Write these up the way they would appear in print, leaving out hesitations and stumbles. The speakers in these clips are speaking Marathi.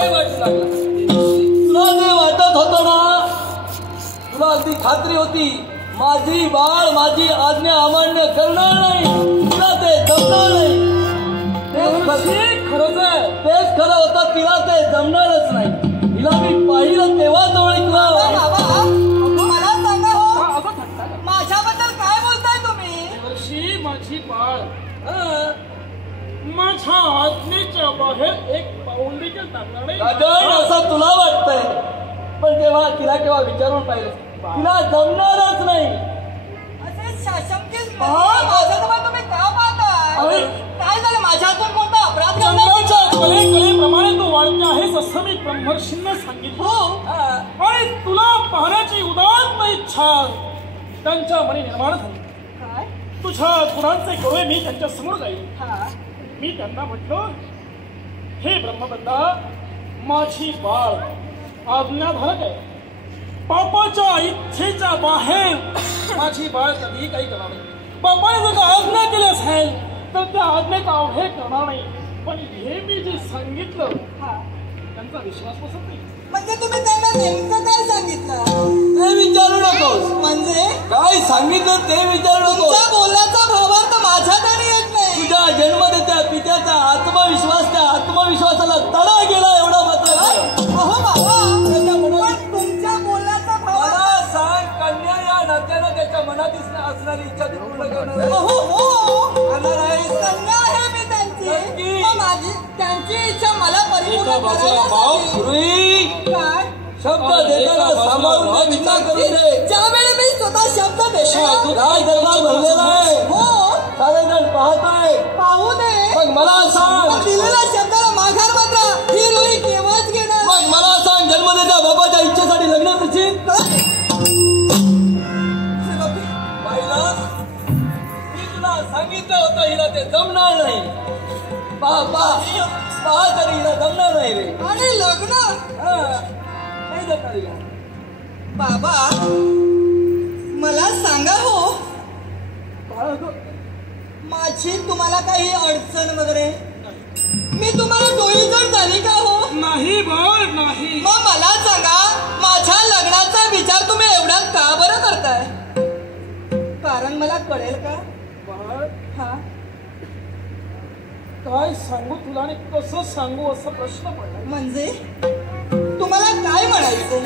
काय वाटू लागला? तुला जे वाटत होतं ना, तुला अगदी खात्री होती माझी बाळ माझी आज्ञा अमान्य करणार नाही, तुला ते जमणार नाही. खरंच आहे, तेच खरं होतं. तिला ते जमणारच नाही. तिला मी पाहिलं तेव्हाच ओळखलं. मला सांगा हो, माझ्याबद्दल काय बोलताय तुम्ही? माझी बाळ माझ्या आज्ञेच्या बाहेर एक पाऊल देखील टाकणार नाही असं तुला वाटतंय, पण तेव्हा तिला केव्हा विचारून पाहिलं, तिला जमणारच नाही. असे शासनकीय माझ्याजवळ तुम्ही का पाहताय? काय झालं? माझ्यातून कोणता अपराध जंगलाच्या कलेप्रमाणे तू वाढते आहेस असं मी ब्रह्मर्षींना सांगितलं. आणि तुला पाहण्याची उदात्त इच्छा त्यांच्या मनी निर्माण झाली. तुझ्या गुणांचे गौरव मी त्यांच्या समोर जाईल. मी त्यांना म्हटलं, हे ब्रह्मबंधा, माझी बाळ आज्ञाधारक आहे. बापाच्या इच्छेच्या बाहेर माझी बाळ कधीही काही करणार नाही. बापाने जर का आज्ञा केली असेल तर त्या आज्ञेचा अवहेळ करणार नाही. पण हे मी जे सांगितलं त्यांचा विश्वास बसत नाही. म्हणजे तुम्ही त्यांना नेमकं काय सांगितलं? ते विचारू नकोस. म्हणजे काय सांगितलं ते विचारू नकोस. तुमच्या बोलण्याचा भावार्थ माझ्या तरी येत नाही. तुझ्या जन्मदात्या पित्याचा आत्मविश्वास, त्या आत्मविश्वासाला तडा गेला एवढा मात्र. अहो बाबा, पण तुमच्या बोलण्याचा भावार्थ मला सांग, कन्या या नात्यानं त्याच्या मनात असणारी इच्छा पूर्ण करणार आहे. हो करणार आहे. कन्या आहे मी त्यांची. माझी त्यांची इच्छा मला परिपूर्ण भाऊ करायला. काय शब्द देताना सांभाळून विचार करू दे. ज्यावेळी मी स्वतः शब्द देतो काय दरबार भरलेला आहे. हो, सारेजण पाहताय. पाहू दे. मग मला सांग, दिलेल्या शब्दाला माघार मात्र ही रुई केव्हाच घेणार. मग मला सांग, जन्मदात्या बाबाच्या इच्छेसाठी लग्न करशील? मी तुला सांगितलं होतं हिला ते जमणार नाही. पहा तरी हिला जमणार नाही रे. आणि लग्न नाही जमणार हिला. बाबा मला सांगा हो, माझी तुम्हाला काही अडचण वगैरे? मी तुम्हाला डोळी जर झाली का हो? नाही बाळ, नाही. मग मला सांगा, माझ्या लग्नाचा विचार तुम्ही एवढ्यात का बरं करताय? कारण मला कळेल का? बाळ, हा, काय सांगू तुला आणि कसं सांगू असा प्रश्न पडला. म्हणजे तुम्हाला काय म्हणायचं?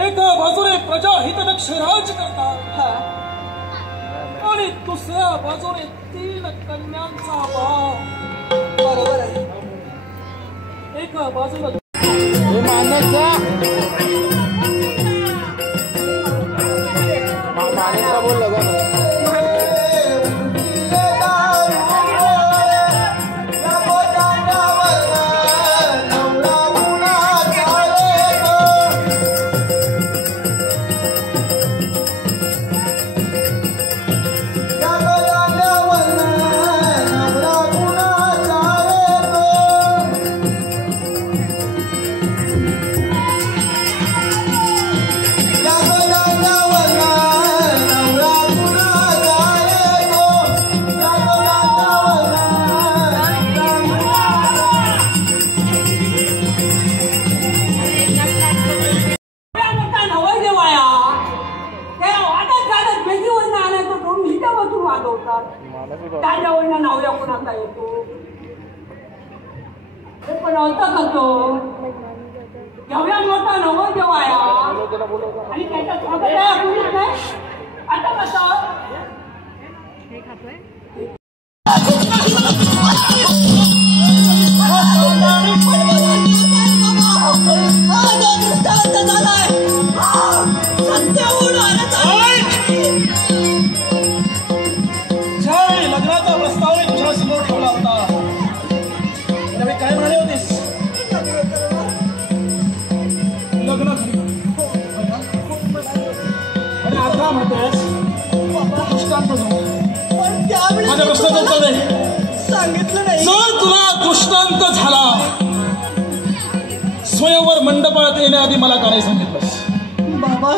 एका बाजूने प्रजा हितदक्ष राज करतात हा, आणि दुसऱ्या बाजूने 3 कन्यांचा बाप. बरोबर आहे. एका बाजूला बोललं का त्याच्यावरनं नवऱ्या कुणाचा येतो हे पण असं करतो. एवढ्या मोठा नवं जेव्हा आणि त्याच्या स्वागत आता कसं लग्नाचा प्रस्ताव तुझ्या समोर ठेवला होता. काय म्हणाले होतेस? लग्न आणि आता म्हणतेस माझ्या प्रश्नाचं उत्तर दे. सांगितलं नाही. जर तुला दृष्टांत झाला स्वयंवर मंडपात येण्याआधी मला का नाही सांगितलंस? बाबा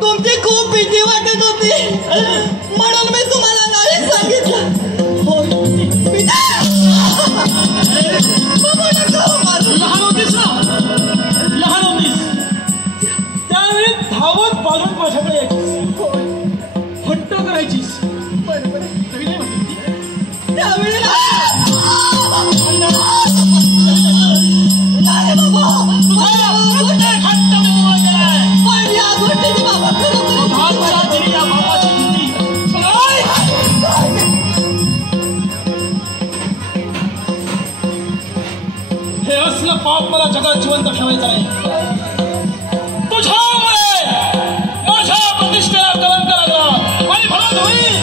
तुमची खूप भीती वाटत होती म्हणून मी तुम्हाला नाही सांगितलं. लहान हे असलं पाप मला जगात जिवंत ठेवायचं नाही. तुझ्यामुळे माझ्या प्रतिष्ठेला कलंक लागला आणि भरत होईल.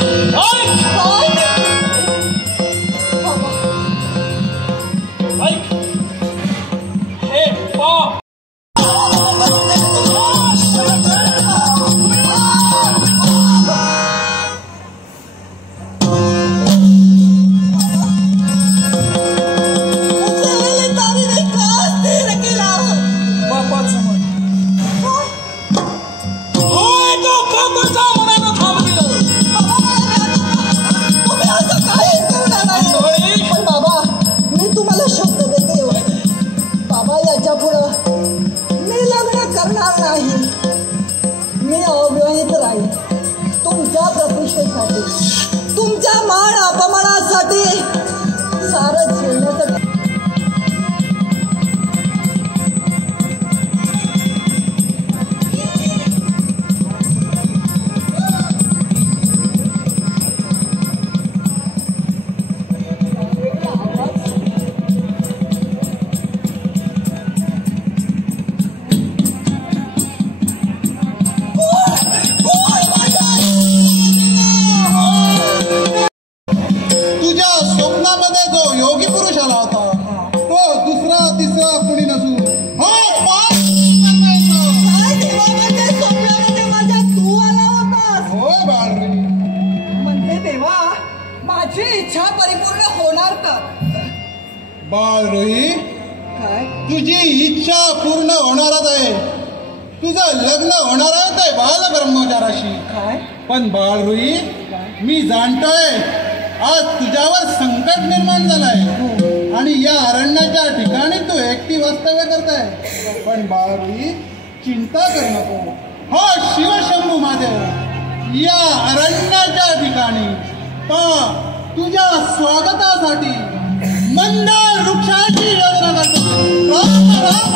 ऐक हे पाप मी अविवाहित राहील. तुमच्या प्रतिष्ठेसाठी, तुमच्या मान अपमानासाठी, सारं झेलण्यासाठी. इच्छा परिपूर्ण होणार का? बाळरोही, तुझी इच्छा पूर्ण होणारच आहे. तुझं लग्न होणार आहे ते बाल ब्रह्मचाराशी. पण बाळरोही, मी जाणतोय आज तुझ्यावर संकट निर्माण झालंय आणि या अरण्याच्या ठिकाणी तू एकटी वास्तव्य करताय. पण बाळरोही, चिंता कर नको. हा शिवशंभू महादेव या अरण्याच्या ठिकाणी तुझ्या स्वागतासाठी मंदार वृक्षाची योजना करतो. राम राम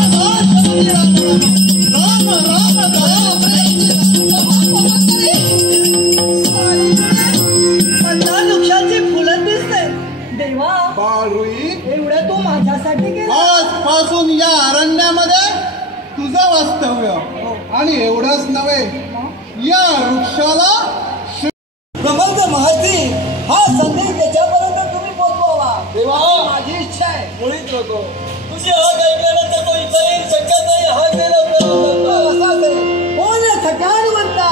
मंदार वृक्षाची फुलं दिसते. देवा बाळरोही, एवढं तू माझ्यासाठी केलं. आजपासून या अरण्यामध्ये तुझं वास्तव्य. आणि एवढंच नव्हे, या वृक्षाला प्रबंध महर्षी हा संदेश त्याच्यापर्यंत तुम्ही पोहोचवावा. देवा, माझी इच्छा आहे. मुळीच नको. तुझी हाक ऐकल्यानंतर तो इतरही शक्य नाही. हाक देणं असा असेल. कोण ठिकाण म्हणता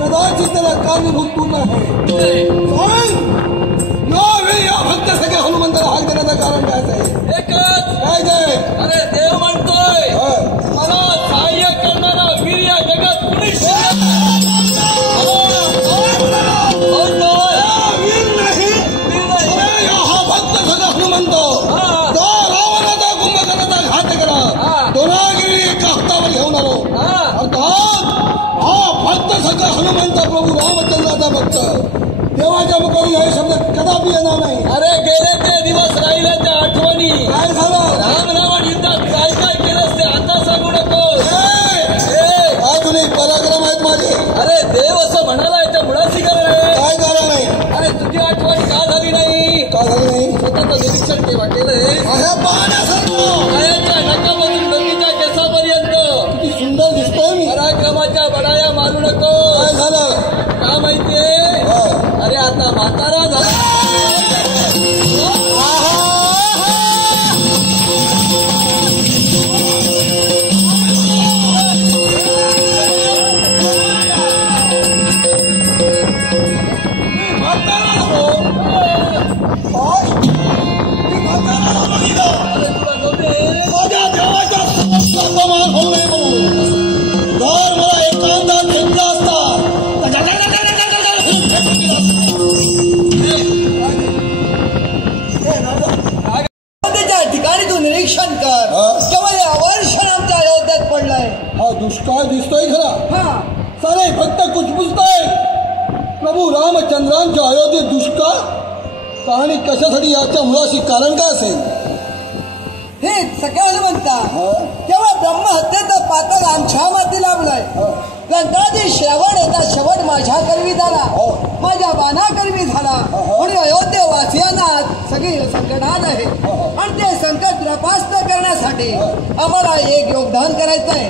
कदाचित त्याला कारणीभूत तू नाही. या भक्त सगळ्या हनुमंताला हाक देण्याचं कारण काय आहे? एकच काय काय? अरे देव म्हणतोय मला सहाय्य करणारा वीर या जगात कुणीच वीर नाही. हा भक्त सगळा हनुमंत तो रावणाचा कुंभकर्णाचा घात करा दोनागिरी एका हातावर घेऊन आलो. अर्थात भक्त सगळं हनुमंत प्रभू रामचंद्राचा भक्त. देवाच्या मुखाने हे शब्द कदापि येणार नाही. अरे गेले ते दिवस राहिले त्या आठवणी. काय झालं? राम रावण युद्धात काय काय केलंस ते आता सांगू नको. आधुनिक पराक्रम आहेत माझे. अरे देव असं म्हणाला याच्या मुळाची कारण आहे. काय झालं नाही? अरे तुझी आठवण का झाली नाही? का झालं नाही? स्वतःचं निरीक्षण केव्हा केलंय? कायाच्या नकापासून डोकीच्या केसापर्यंत किती सुंदर दिसतोय मी. पराक्रमाच्या बडाया मारू नको. काय झालं? का माहितीये? अरे आता म्हातारा झाला. निरीक्षण कर केवळ वर्षण आमच्या अयोध्यात पडलंय. हा दुष्काळ दिसतोय खरा सारे फक्त कुचपुचताय. प्रभू रामचंद्रांच्या अयोध्येत दुष्काळ कहाणी कशासाठी याच्या मुळाशी कारण काय असेल? हे सगळ्यांना म्हणता केवळ ब्रह्महत्येचं पातळ आमच्या माती लाभलंय. गणपती श्रवण येता शेवट माझ्या कर्मी झाला, माझ्या बाणा कर्मी झाला. म्हणून अयोध्ये वासियांना सगळी संकटात आहे आणि ते संकट दुरापास्त करण्यासाठी आम्हाला एक योगदान करायचं आहे.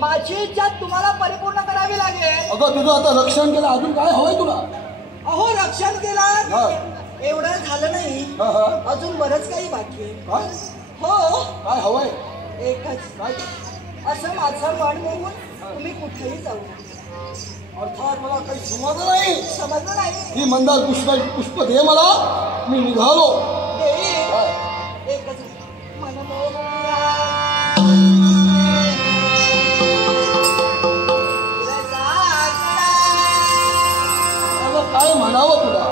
माझी इच्छा तुम्हाला परिपूर्ण करावी लागेल. अगं तुझं आता रक्षण केलं, अजून काय हवंय तुला? अहो रक्षण केलं एवढं झालं नाही, अजून बरंच काही बाकी आहे. हो काय हवंय? एकच काय असं माझं मन मोहून तुम्ही कुठेही जाऊ. अर्थात मला काही समजलं नाही. समजलं नाही? ही मंदार पुष्प दे मला, मी निघालो. एकच मन काय म्हणावं तुला?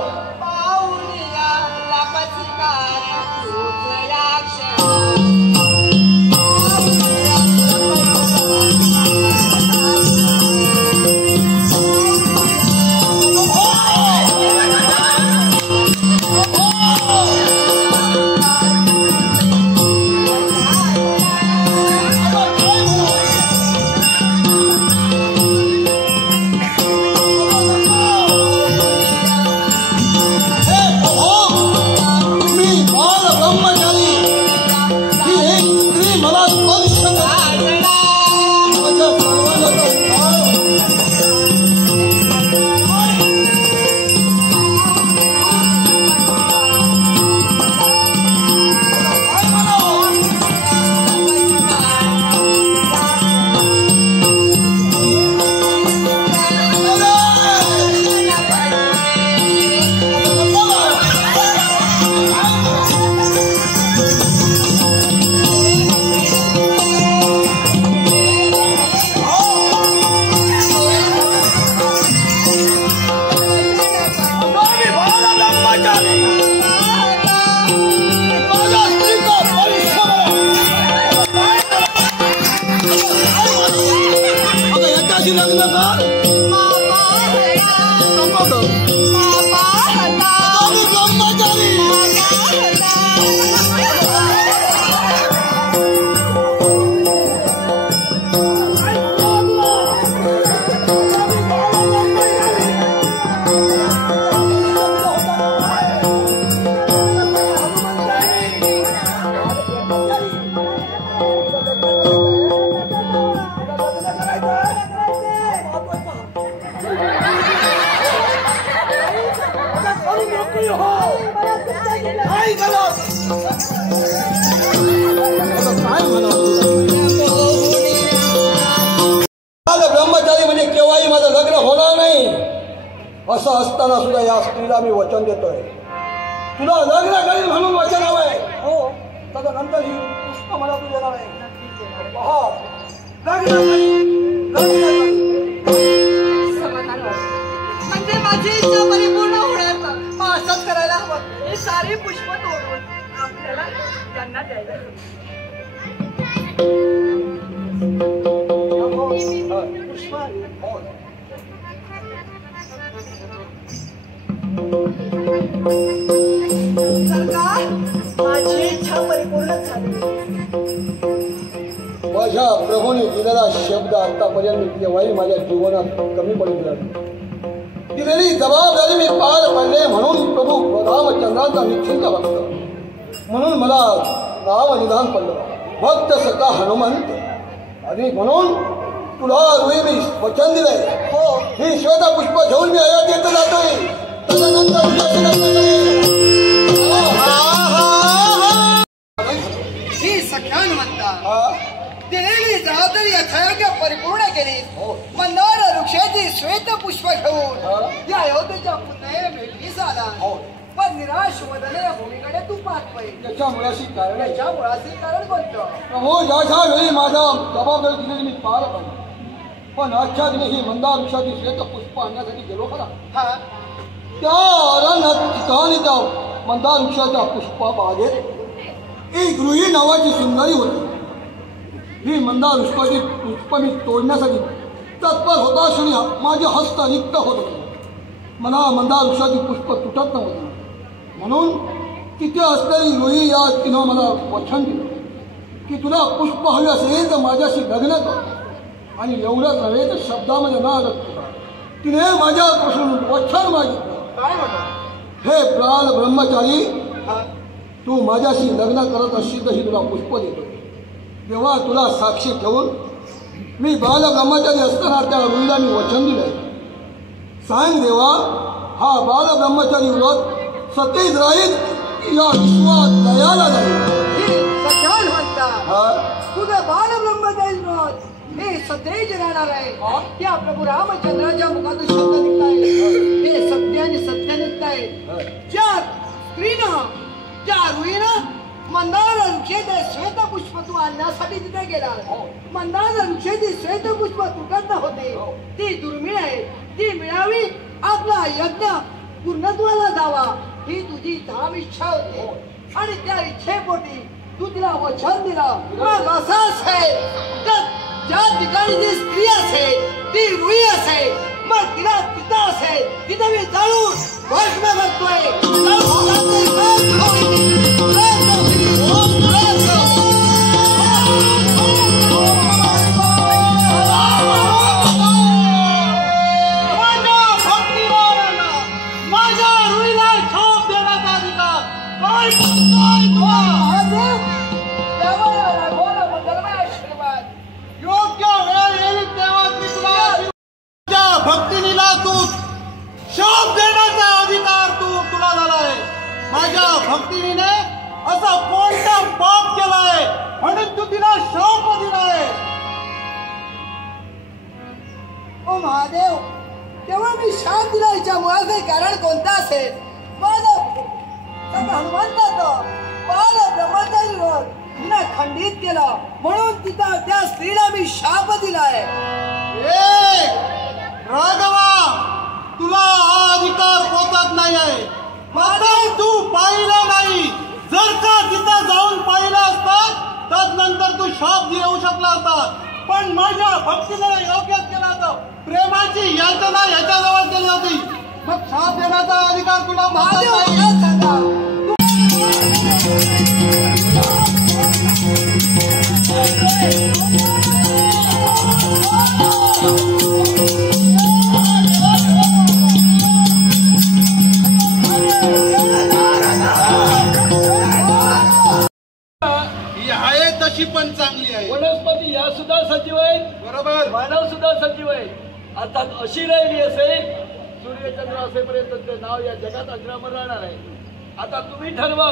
ब्रह्मचारी म्हणजे केव्हाही माझं लग्न होणार नाही. असं असताना सुद्धा या स्त्रीला मी वचन देतोय, तुला लग्न करील म्हणून वचन हवंय. तदनंतर ही पुष्प मला तू देणार आहे. म्हणजे माझी इच्छा परिपूर्ण होणार का? मग असंच करायला हवं. ही सारी पुष्प तोडून आपल्याला त्यांना द्यायला सरकार, माझी इच्छा परिपूर्ण झाली. माझ्या प्रभूने दिलेला शब्द आतापर्यंत केव्हाही माझ्या जीवनात कमी पडून लागला. दिलेली जबाबदारी मी पार पडले म्हणून प्रभू रामचंद्राचा निश्चिंत भक्त म्हणून मला नाव निदान पडलं. भक्त सखा हनुमंत आणि म्हणून तुला रुई मी वचन दिलंय. हो, ही श्वेता पुष्प घेऊन मी अयोध्येत जातोय. ही सख्या हनुमंता दिलेली जबाबदारी यथायोग्य परिपूर्ण केली. मंदार वृक्षाची श्वेत पुष्प घेऊन या अयोध्येच्या पुन्हा भेटीस आला. पण निराश वदने या भूमीकडे तू पाहतोय. त्याच्या मुळाशी कारण आहे. त्याच्या मुळाचे कारण कोणतं? प्रभू, ज्या वेळी माझा जबाबदारी दिलेली मी पार पडली, पण आजच्या दिनी ही मंदार वृक्षाची श्वेत पुष्प आणण्यासाठी गेलो खरा. त्या अरण्यात ठिकाणी त्या मंदार वृक्षाच्या पुष्पा बागेत एक गृही नावाची सुंदरी होती. ही मंदार वृक्षाची पुष्प मी तोडण्यासाठी तत्पर होता क्षणी माझे हस्त रिक्त होत होते. मला मंदार वृक्षाची पुष्प तुटत नव्हती. म्हणून तिथे असलेली रुई या तिनं मला वचन दिलं की तुला पुष्प हवी असेल तर माझ्याशी लग्न कर. आणि एवढंच नव्हे तर शब्दामध्ये न आलं तिने माझ्यापासून वचन मागितलं. काय म्हणतो? हे प्राण ब्रह्मचारी, तू माझ्याशी लग्न करत असशील तर ही तुला पुष्प देतो. तेव्हा तुला साक्षी ठेवून मी बाल ब्रह्मचारी असताना त्या रुईला मी वचन दिलंय. सांग देवा, हा बाल ब्रह्मचारी व्रत सतेज राहील या विश्वात दयाला जाईल. सख्या हनुमंता, तुझं बाल ब्रह्मचारी व्रत हे सतेज राहणार आहे. त्या प्रभू रामचंद्राच्या मुखातून शब्द निघताय हे सत्य आणि सत्य निघताय. ज्या स्त्रीनं त्या रुईनं मंदार वृक्षाचे श्वेत पुष्प तू आणण्यासाठी तिथे गेला. मंदार वृक्षाची श्वेत पुष्प तुटत होते. ती दुर्मिळ आहे. ती मिळावी, आपला यज्ञ पूर्णत्वाला जावा ही तुझी ठाम इच्छा होती. आणि त्या इच्छेपोटी तू तिला वचन दिलं. मग असंच आहे तर ज्या ठिकाणी जी स्त्री असेल ती रुई असेल, मग तिला पिता असेल तिथे मी जाऊन भस्म करतोय. भक्तिनीला तू शाप देण्याचा अधिकार तुला झालाय. माझ्या भक्तिनीने असा कोणता पाप केलाय म्हणून तू तिला शाप दिलाय. ओ महादेव, तेव्हा मी शाप दिला हिच्या मुळाचे कारण कोणतं असेल? माझं हनुमंताचं बाल ब्रह्मचारी व्रत हिनं खंडित केलं म्हणून तिथं त्या स्त्रीला मी शाप दिलाय. राघवा, तुला हा अधिकार पोचत नाही आहे. तू पाहिलं नाही. जर का तिथं जाऊन पाहिलं असतं तदनंतर तू शाप देऊ शकला असता. पण माझ्या भक्तीने योग्यच केला होता. प्रेमाची यातना ह्याच्याजवळ केली होती. मग शाप देण्याचा अधिकार तुला महादेव नाही. सांगा. ही आहे तशी पण चांगली आहे. वनस्पती या सुद्धा सजीव आहेत. बरोबर. मानव सुद्धा सजीव आहे. अर्थात अशी राहिली असेल सूर्यचंद्र असेपर्यंत ते नाव या जगात अजरामर राहणार आहे. आता तुम्ही ठरवा,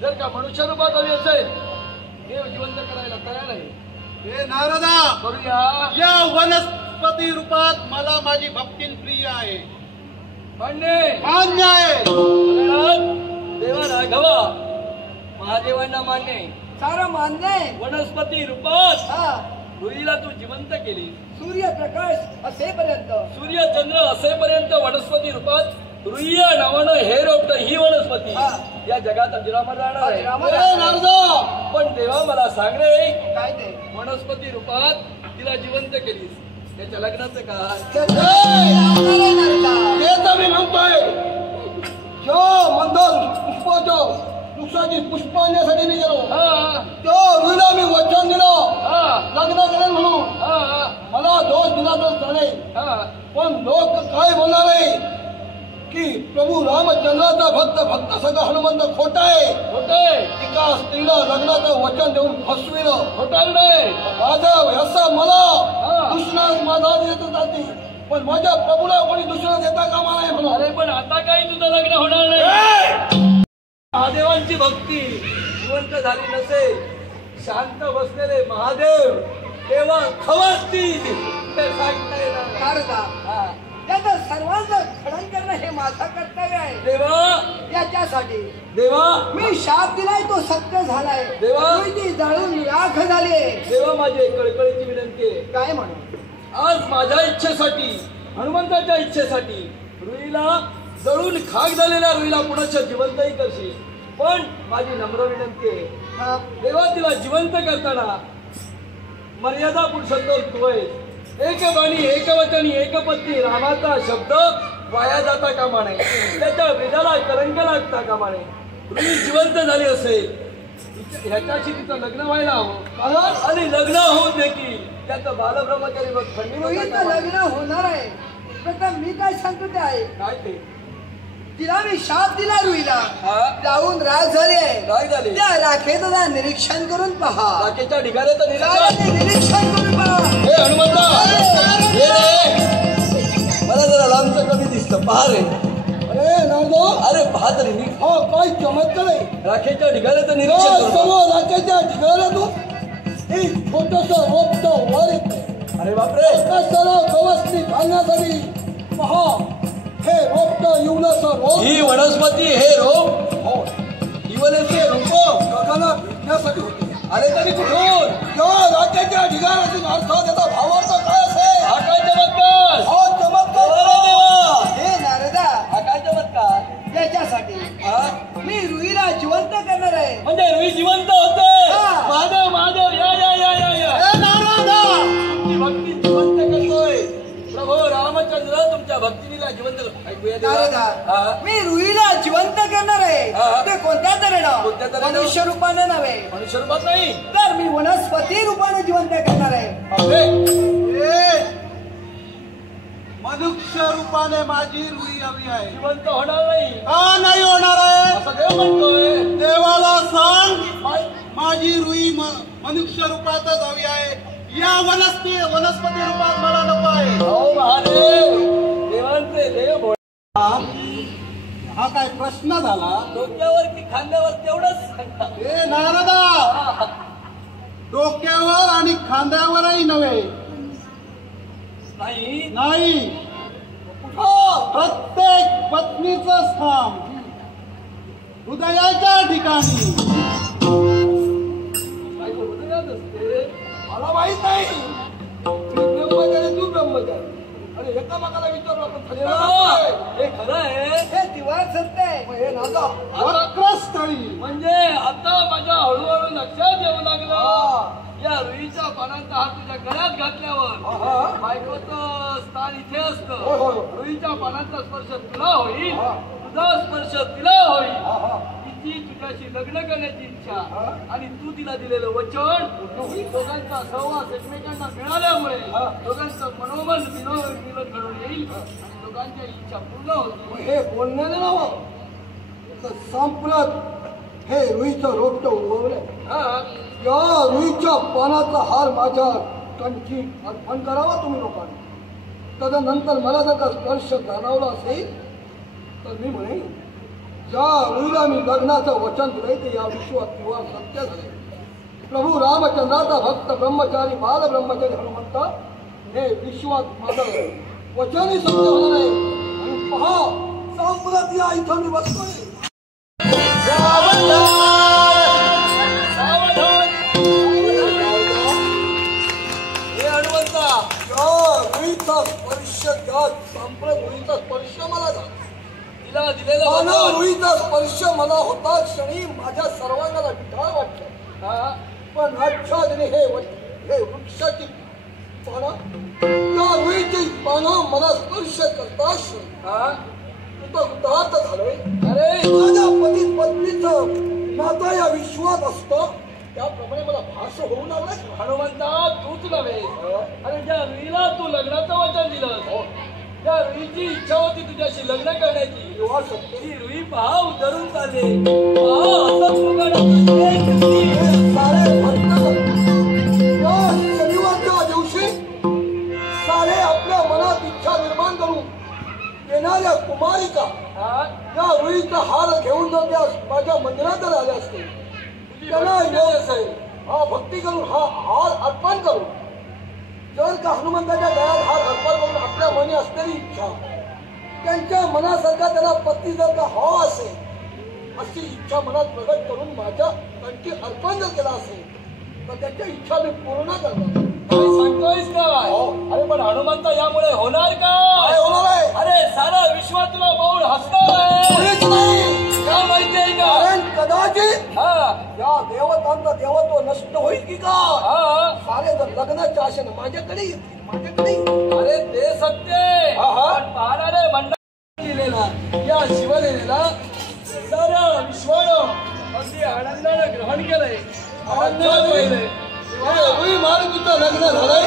जर का मनुष्य रूपात आली असेल देव जिवंत करायला तयार आहे. हे नारदा, करूया. या वनस्पती रूपात मला माझी भक्ती प्रिय आहे. मान्य मान्य आहे. देवा राघवा, महादेवांना मान्य आहे. सारं मान्य आहे. वनस्पती रूपात हा रुईला तू जिवंत केली. सूर्यप्रकाश असेपर्यंत सूर्य चंद्र असेपर्यंत वनस्पती रूपात रुई या नावानं हे रोपट ही वनस्पती हा. या जगात अजरामर राहणार आहे. अजरामर ए, राहणार. नारदा, पण देवा मला सांग रे, काय ते वनस्पती रूपात तिला जिवंत केलीस, त्याच्या लग्नाचं काय? नारदा. मी म्हणतोय जो मंदर पुष्पाचं वृक्षाची पुष्प आणण्यासाठी मी गेलो, तो रुईला मी वचन दिलं लग्न करेल म्हणून. मला दोष दिला तर चालेल, पण लोक काय बोलणार आहे की प्रभू रामचंद्राचा भक्त सगळं हनुमंत खोटा आहे. एका स्त्रीला लग्नाचं वचन देऊन फसविलं. खोटाल नाही माझा असं मला दुसरा माझा देत जाते, पण माझ्या प्रभूला कोणी दुसरा देता कामा नाही म्हणून. अरे पण आता काही तुझं लग्न होणार नाही. महादेवांची भक्ती जिवंत झाली नसेल, शांत बसलेले महादेव तेव्हा खवसतील ते सांगता येणार. नारदा, त्याचं सर्वांचं खडन करणं हे माझं कर्तव्य आहे. देवा याच्यासाठी देवा मी शाप दिलाय तो सत्य झालाय. देवा. ती जळून राख झाली. देवा माझी कळकळीची विनंती आहे, काय म्हणू आज माझ्या इच्छेसाठी हनुमंताच्या इच्छेसाठी रुईला जळून खाक झालेल्या रुईला पुण्याच्या जिवंतही करशील, पण माझी नम्र विनंती आहे देवा तिला जिवंत करताना मर्यादा पुरुषोत्तम तू आहेस. एक बाणी एक वचनी एक पत्नी रामाचा शब्द वाया जाता कामा नये, त्याच्या वेदाला कलंक लागता कामा नये. रुई जिवंत झाली असेल ह्याच्याशी तिचं लग्न व्हायला हवं, आणि लग्न होऊन देखील त्याचं बालब्रह्मचारी रोहितचं लग्न होणार आहे. प्रथम मी काय सांगतो ते आहे. काय ते तिला मी शाप दिला रुईला, हा? जाऊन राख झाली आहे. काय झाले? त्या राखेचं निरीक्षण करून पहा. राखेच्या ढिगाऱ्याचं निरीक्षण करून पहा. हे हनुमंता, हे रे. मला जरा लांबचं कमी दिसतं, पहा रे. अरे नारदो, अरे पहा तरी मी काय चमत्कार आहे. राखेच्या ढिगाऱ्याचं निरीक्षण सर्व राखेच्या ढिगाऱ्यातून एक छोटस रोपट वर येते. अरे बापरे, गवसनी घालण्यासाठी पहा हे रोपट येऊनच ही वनस्पती हे रोप इवलेचे रोप गगना भेटण्यासाठी होते. अरे तरी कुठून राखेच्या ढिगाऱ्यातून अर्थ त्याचा भावार्थ काय असेल? हा काय चमत्कार, हो चमत्कार देवा. हे नारदा, हा काय चमत्कार. याच्यासाठी मी रुईला जिवंत करणार आहे. म्हणजे रुई जिवंत होते. हा. महादेव महादेव या या या या या. तुमची भक्ती जिवंत करतोय प्रभू रामचंद्र, तुमच्या भक्तीला जिवंत ऐकूया नारदा, मी रुईला जिवंत करणार आहे. ते कोणत्या तऱ्हेनं? मनुष्य रूपाने नव्हे. मनुष्य रूपात नाही तर मी वनस्पती रूपाने जिवंत करणार आहे. मनुष्य रूपाने माझी रुई हवी आहे. जिवंत होणार नाही. का नाही होणार आहे? असं देव म्हणतोय. देवाला सांग माझी रुई मनुष्य रूपातच हवी आहे. या वनस्पती रूपात मला नको आहे. हो महादेव, देवांचे देव. हा काय प्रश्न झाला? डोक्यावर की खांद्यावर तेवढंच सांगा. हे नारदा, डोक्यावर आणि खांद्यावरही नव्हे. नाही, प्रत्येक पत्नीचं स्थान हृदयाच्या ठिकाणी. मला माहित नाही ब्रह्मचारी तू ब्रह्मचारी. अरे एकामेकाला विचारलं आपण हे खरं आहे. हे दिवाळ सत्य आहे. हे नागा वक्रस्थळी म्हणजे आता माझ्या हळूहळू लक्षात येऊ लागलं. या रुईच्या पानांचा हात तुझ्या गळ्यात घातल्यावर बायकोचं स्थान इथे असतं. रुईच्या पानांचा स्पर्श तुला होईल, तुझा स्पर्श तिला होईल. तिची तुझ्याशी लग्न करण्याची इच्छा आणि तू तिला दिलेलं वचन, दोघांचा सहवास एकमेकांना मिळाल्यामुळे दोघांचं मनोमन मिलन घडून येईल आणि दोघांच्या इच्छा पूर्ण होतील. हे बोलण्याने नावं संपलत हे रुईचं रोपट उगवलंय. या रुईच्या पानाचा हार माझ्या कंठी अर्पण करावा तुम्ही लोकांनी. तदनंतर मला जर का स्पर्श जाणवला असेल तर मी म्हणेन ज्या रुईला मी लग्नाचं वचन दिलंय ते या विश्वात किंवा सत्य झाले. प्रभू रामचंद्राचा भक्त ब्रह्मचारी बाल ब्रह्मचारी हनुमंत हे विश्वात माझं वचनही सत्य होणार आहे. आणि पहा संपलत या इथं मी बसतोय. रुईचा स्पर्श द्या. सांप्रत रुईचा स्पर्श मला झाला. तिला दिलेला मला वचन. रुईचा स्पर्श मला होता क्षणी माझ्या सर्वांगाला विठाळ वाटलं. हा. पण आच्छादने हे वृक्षाची पानं, त्या रुईची पानं मला स्पर्श करताच हा. उदाहत झालोय. अरे माझ्या पती पत्नीचं नाता या विश्वात असतं त्याप्रमाणे मला भास होऊ लागलाय. हनुमंता तूच नव्हे, अरे ज्या रुईला तू लग्नाचं वचन दिलं, त्या रुईची इच्छा होती तुझ्याशी लग्न करण्याची. तेव्हा सत्य ती रुई पहा उतरून चालले. पहा असंच मुखानं चालले. सारे भक्त या शनिवारच्या दिवशी सारे आपल्या मनात इच्छा निर्माण करून येणाऱ्या कुमारिका हा. या रुईचा हार घेऊन जर त्या माझ्या मंदिरात जर आल्या असते, त्यांना योग असेल हा भक्ती करून हा हार अर्पण करून, जर का हनुमंताच्या गळ्यात हार अर्पण करून आपल्या मनी असलेली इच्छा त्यांच्या मनासारखा त्याला पती जर का हवा असेल अशी इच्छा मनात प्रगट करून माझ्या कंठी अर्पण जर केला असेल तर त्यांच्या इच्छा मी पूर्ण करणार. काय सांगतोयस काय? अरे पण हनुमंता यामुळे होणार काय काय? होणार आहे? अरे सारा विश्व तुला पाहून हसणार आहे. कोणीच नाही. का माहितीये का? कारण कदाचित हा. या देवतांचं देवत्व नष्ट होईल की का? हा. सारे जर लग्नाच्या आशेनं माझ्याकडे येतील, माझ्याकडे येतील. अरे ते सत्य आहे. हा. पण पाहणारे मंडळ केलेला या शिवलेला साऱ्या विश्वानं अगदी आनंदाने ग्रहण केलंय. आनंदाने पाहिलंय. रुई मारुतीचं लग्न झालंय.